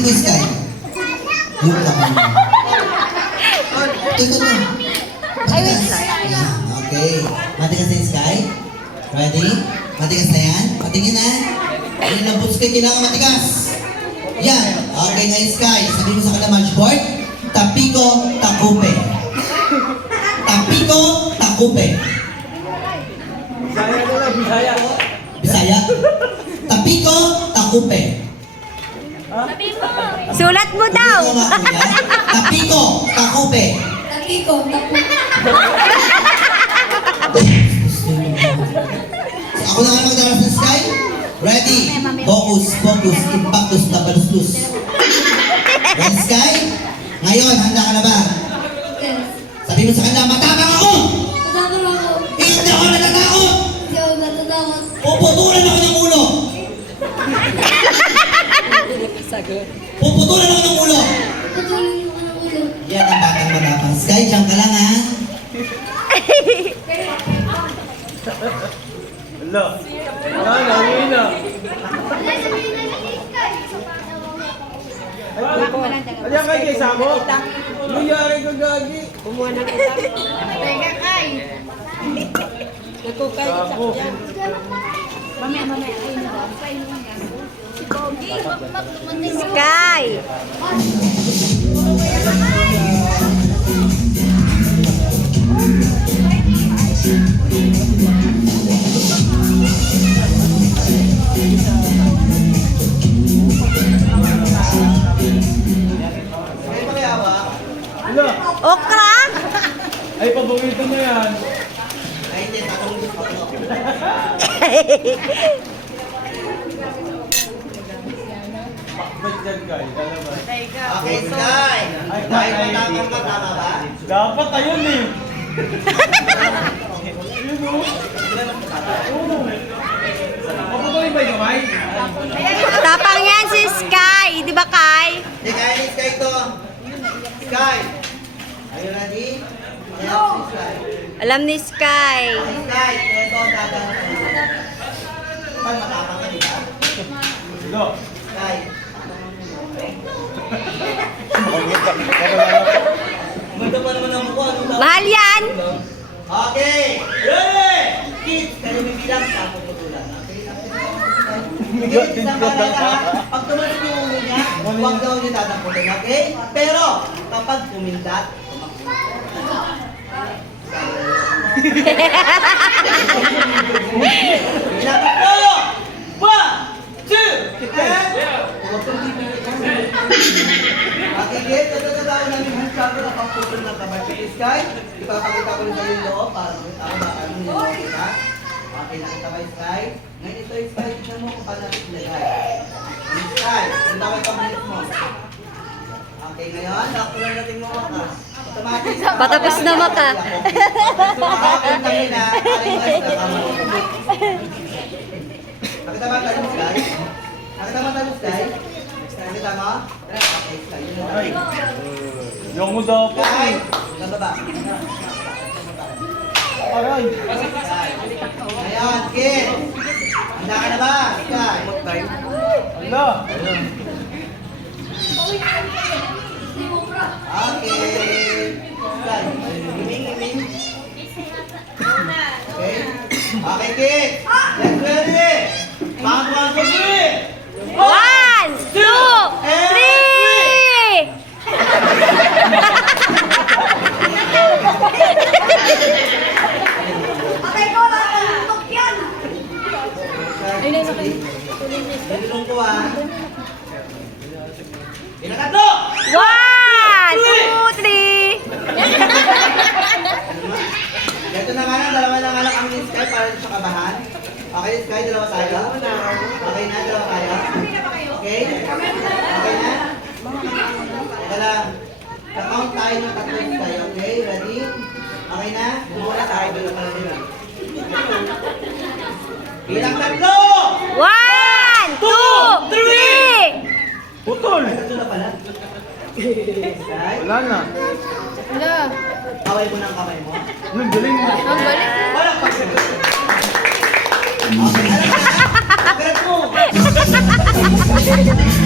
Patingin mo, Sky. Yung kamay mo. Ito na. Matigas. Ayan, okay. Matigas na yung Sky. Ready? Matigas na yan. Patingin na. Yung naboots kayo kailangan matigas. Yan. Okay na yung Sky. Sabihin mo sa kanila matchboard. Tapiko, takupe. Tapiko, takupe. Bisaya na lang, Bisaya. Bisaya. Tapiko, takupe. Sulat mo daw. Tapiko, takupe. Tapiko, Ako na nga magdala ng Sky. Ready? Focus, focus, impactus, tabalus-lus. Ready, Sky? Ngayon, handa ka na ba? Sabi mo sa kanila, matapang ako! Tatakot ako. Hindi ako natatakot! Hindi ako natatakot. Puputulan ako ng ulo! Puputulan ako ng ulo! Tutulong ako ng ulo. Yan ang batang matapang. Sky, dyan ka lang ha. Hala. Wala, uwi na. Ayan kayo kay Samo? Nangyari ka gagi. Kumuha ng kita. Teka, Kai. Nagkukay sa Ako. dyan. Mamaya. Ayun na daw. Ayun na nga. Si Pogi. Sky! Hala. Okra? Ay, paborito mo yan. Ay, hindi. Tatong gusto ko. Ba't dyan kayo? Ano ba? Okay, Sky. Dahil matapang ka, tama ba? Dapat ayun eh. Yun o. Oo. Paputuloy ba yung kamay? Tapang yan si Sky. Di ba, Kai? Hindi, kaya ni Sky to. Sky. Are you ready? Ayan si Sky. Alam ni Sky. Sky, ito ang dadaan sa ulo. Pag matapang ka, di ba? Ito. Sky. Maganda pa naman ang mukha. Ano ba? Mahal yan. Okay. Ready? Kids, kayo bibilang sa puputulan. Okay, isang barala. Pag tumalit yung ulo niya, huwag daw niyo tataputin, okay? Pero, kapag pumindat, Dapat ko! 1, 2, and... Huwag kang bibigay ka. Okay, kids, ito na daw namin yung sabi na pangputol ng kamay. Sige, Sky, ipapakita ko rin sa yung loob para makita ko ba ano yung loob kita. Okay, nakita ba yung Sky? Ngayon ito yung Sky, tignan mo kung paano natin ilagay. Yung Sky, yung bawal pamalit mo. Okay, ngayon, nakulang natin mo ka. Automatic. Patapos na maka. Makakapunta nyo na, paring mas na kamo. Nakita ba tayo, Sky? Nakita ba tayo, Sky? Nakita mo? Okay, Sky. Yun na. Ay. Yung mo dapat Sky! eh. Nababa. Aray. Ngayon, kid. Handa ka na ba? Sky. Hala. Okay. Sky. Himing. Okay. Okay, kid. Let's ready. Count 1, 2, 3. 1, 2, 3! Tulong ko ah. Pinakatlo! 1, 2, 3! Ito na nga lang, dalawa na nga lang kami ni Sky para sa kabahan. Okay, Sky, dalawa tayo. Okay na, dalawa tayo. Okay? Okay na? Teka lang. Kakount tayo ng tatlo ni Sky, okay? Ready? Okay na? Muna tayo, dalawa pala nila. Bilang tatlo! 1, 2, 3! Putol. Ay, tatlo na pala. Sky, Wala na. Hello. kaway mo ng kamay mo. Ang galing mo. Ang galing. Walang pagsagot. Okay, alam na. Agad mo.